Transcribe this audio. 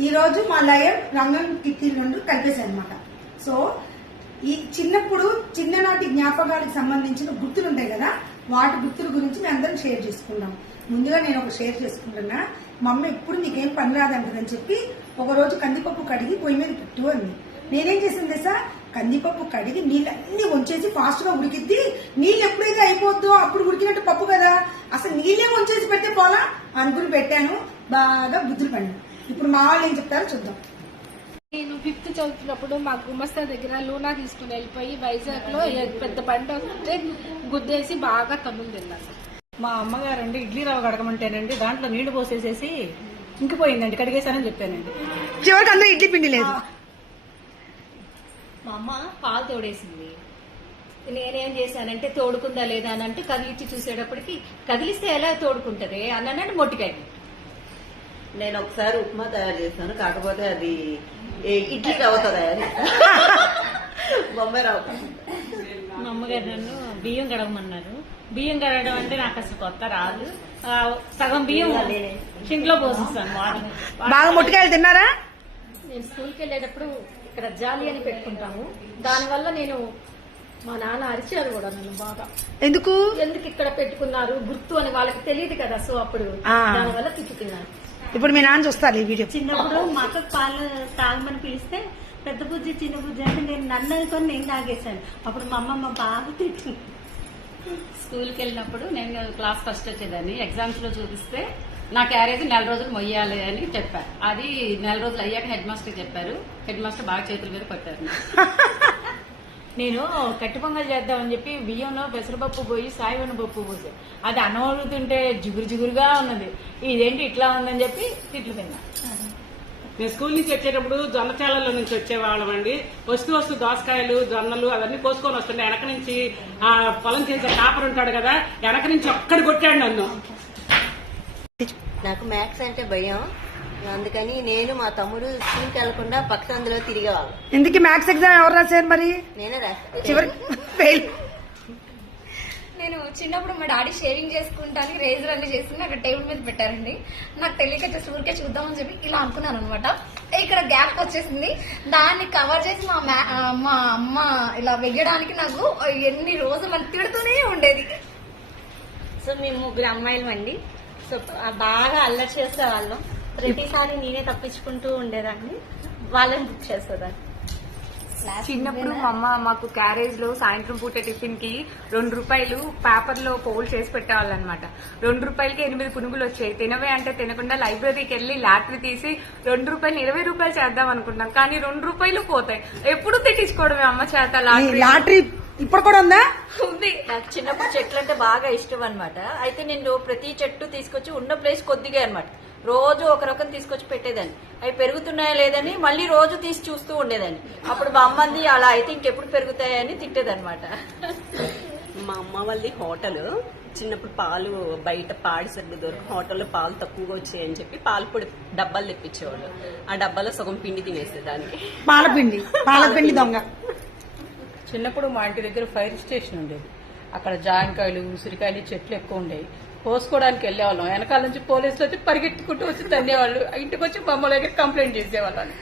ఈ రోజు మా లయర్ రంగం కిట్టి రెండు కలిపేశారు అనమాట. సో ఈ చిన్నప్పుడు చిన్ననాటి జ్ఞాపకాలకు సంబంధించిన గుర్తులు ఉంటాయి కదా, వాటి గుర్తుల గురించి మేము అందరం షేర్ చేసుకుందాం. ముందుగా నేను ఒక షేర్ చేసుకుంటున్నా. మా అమ్మ ఎప్పుడు నీకేం పని రాదంటదని చెప్పి ఒక రోజు కందిపప్పు కడిగి పొయ్యి మీద పెట్టు అంది. నేనేం చేసింది తెలుసా, కందిపప్పు కడిగి నీళ్ళన్నీ వంచేసి ఫాస్ట్ గా ఉడికిద్ది, నీళ్ళు ఎప్పుడైతే అయిపోద్దో అప్పుడు ఉడికినట్టు పప్పు కదా, అసలు నీళ్ళే వంచేసి పెడితే పోలా అనుకుని పెట్టాను. బాగా బుద్ధులు పడినాను. ఇప్పుడు మా వాళ్ళు ఏం చెప్తారో చూద్దాం. నేను 5th చదువుతున్నప్పుడు మా గుమస్తా దగ్గర లూనా తీసుకుని వెళ్ళిపోయి వైజాగ్ లో పెద్ద బండి వస్తే గుద్దేసి బాగా తమ్ములు తిన్నాను. మా అమ్మగారండి ఇడ్లీ రవ్వ కడగమంటేనండి దాంట్లో నీళ్లు పోసేసేసి ఇంకిపోయిందండి, కడిగేశానని చెప్పానండి. చివరికి అందరూ ఇడ్లీ పిండి లేదు. మా అమ్మ పాలు తోడేసింది. నేనేం చేశానంటే తోడుకుందా లేదా అని అంటే కదిలిచ్చి చూసేటప్పటికి కదిలిస్తే ఎలా తోడుకుంటది అన్నానంటే మొట్టికాయ. నేను ఒకసారి ఉప్మా తయారు చేశాను, కాకపోతే అది ఇడ్లీ రవ్వ తయారు బొంబాయి రవ్వ. మా అమ్మగారు నన్ను బియ్యం కడగమన్నారు. బియ్యం కడగడం అంటే నాకు అసలు కొత్త రాదు. సగం బియ్యం సింక్లో పోసిస్తాను. బాగా ముట్టికాయలు తిన్నారా? నేను స్కూల్కి వెళ్ళేటప్పుడు ఇక్కడ జాలి అని పెట్టుకుంటాము. దానివల్ల నేను మా నాన్న అరిచారు కూడా నన్ను బాగా. ఎందుకు ఇక్కడ పెట్టుకున్నారు గుర్తు అని వాళ్ళకి తెలియదు కదా, సో అప్పుడు దానివల్ల తిట్టుకున్నాను. ఇప్పుడు మీ నాన్న చూస్తారు ఈ వీడియో. చిన్నప్పుడు మా అక్కకు పాలు తాగమని పిలిస్తే పెద్ద బుజ్జి చిన్న బుజ్జి అంటే నేను నన్ను అనుకొని నేను తాగేశాను. అప్పుడు మా అమ్మమ్మ బాగా తిట్టింది. స్కూల్కి వెళ్ళినప్పుడు నేను క్లాస్ ఫస్ట్ వచ్చేదాన్ని. ఎగ్జామ్స్ లో చూపిస్తే నా క్యారేజ్ 4 రోజులు మొయ్యాలి అని చెప్పారు. అది 4 రోజులు అయ్యాక హెడ్ మాస్టర్ చెప్పారు. హెడ్ మాస్టర్ బాగా చేతుల మీద కొట్టారు. నేను కట్టి పొంగల్ చేద్దామని చెప్పి బియ్యంలో పెసరపప్పు పోయి సాయివన పప్పు పోసి అది అనవడుతుంటే జిగురు జిగురుగా ఉన్నది. ఇదేంటి ఇట్లా ఉందని చెప్పి తిట్లు తిన్నా. నేను స్కూల్ నుంచి వచ్చేటప్పుడు జొన్న చేలల్లో నుంచి వచ్చేవాళ్ళం అండి. వస్తూ దోసకాయలు జొన్నలు అవన్నీ కోసుకొని వస్తుండే. వెనక నుంచి ఆ పొలం చేసే కాపర్ ఉంటాడు కదా, వెనక నుంచి ఒక్కడి కొట్టాడు నన్ను. నాకు మ్యాథ్స్ అంటే భయం, అందుకని నేను మా తమ్ముడు స్కూల్కి వెళ్లకుండా పక్క సందులో తిరిగేవాళ్ళం. ఎందుకు మ్యాథ్స్ ఎగ్జామ్ ఎవరు రాశారు మరి? నేనే రాస్తాను. చివరికి ఫెయిల్. నేను చిన్నప్పుడు మా డాడీ షేవింగ్ చేసుకుంటానికి రేజర్ అన్ని చేసింది అక్కడ టేబుల్ మీద పెట్టారండి. నాకు తెలియక జస్ట్ ఊరికే చూద్దామని చెప్పి ఇలా అనుకున్నాను అనమాట. ఇక్కడ గ్యాప్ వచ్చేసింది, దాన్ని కవర్ చేసి మా అమ్మ ఇలా వెయ్యడానికి నాకు ఎన్ని రోజులు అని తిడుతూనే ఉండేది. సో మేము 3 అమ్మాయిలు అండి. సో బాగా అల్లరి చేసేవాళ్ళం. ప్రతిసారి నేనే తప్పించుకుంటూ ఉండేదాన్ని, వాళ్ళని బుక్ చేసేదాన్ని. చిన్నప్పుడు మా అమ్మ మాకు క్యారేజ్ లో సాయంత్రం పూట టిఫిన్ కి 2 రూపాయలు పేపర్ లో పోల్ చేసి పెట్టేవాళ్ళు అనమాట. 2 రూపాయలకి 8 పునుగులు వచ్చాయి. తినవే అంటే తినకుండా లైబ్రరీకి వెళ్లి లాటరీ తీసి 2 రూపాయలు 20 రూపాయలు చేద్దాం అనుకుంటాం, కానీ 2 రూపాయలు పోతాయి. ఎప్పుడు తెచ్చుకోవడమే అమ్మ చేత లాటరీ. ఇప్పుడు కూడా ఉందా? ఉంది. నాకు చిన్నప్పుడు చెట్లు అంటే బాగా ఇష్టం అనమాట. అయితే నేను ప్రతి చెట్టు తీసుకొచ్చి ఉన్న ప్లేస్ కొద్దిగా అనమాట, రోజు ఒక రకం తీసుకొచ్చి పెట్టేదాన్ని. అవి పెరుగుతున్నాయా లేదని మళ్ళీ రోజు తీసి చూస్తూ ఉండేదాన్ని. అప్పుడు మా అమ్మంది అలా అయితే ఇంకెప్పుడు పెరుగుతాయని తిట్టేదన్నమాట. మా అమ్మ వాళ్ళది హోటల్. చిన్నప్పుడు పాలు బయట పాడిసడ్డు దొరికి హోటల్లో పాలు తక్కువగా వచ్చాయని చెప్పి పాల పొడి డబ్బాలు తెప్పించేవాళ్ళు. ఆ డబ్బాలో సగం పిండి తినేసేదాన్ని. పాలపిండి దొంగ. చిన్నప్పుడు మా ఇంటి దగ్గర ఫైర్ స్టేషన్ ఉండేది. అక్కడ జాంకాయలు ఉసిరికాయలు చెట్లు ఎక్కువ ఉండేవి. పోసుకోవడానికి వెళ్ళేవాళ్ళం. వెనకాల నుంచి పోలీసులు వచ్చి పరిగెత్తుకుంటూ వచ్చి తన్నేవాళ్ళు. ఇంటికి వచ్చి మమ్మల్ని దగ్గర కంప్లైంట్ చేసేవాళ్ళని.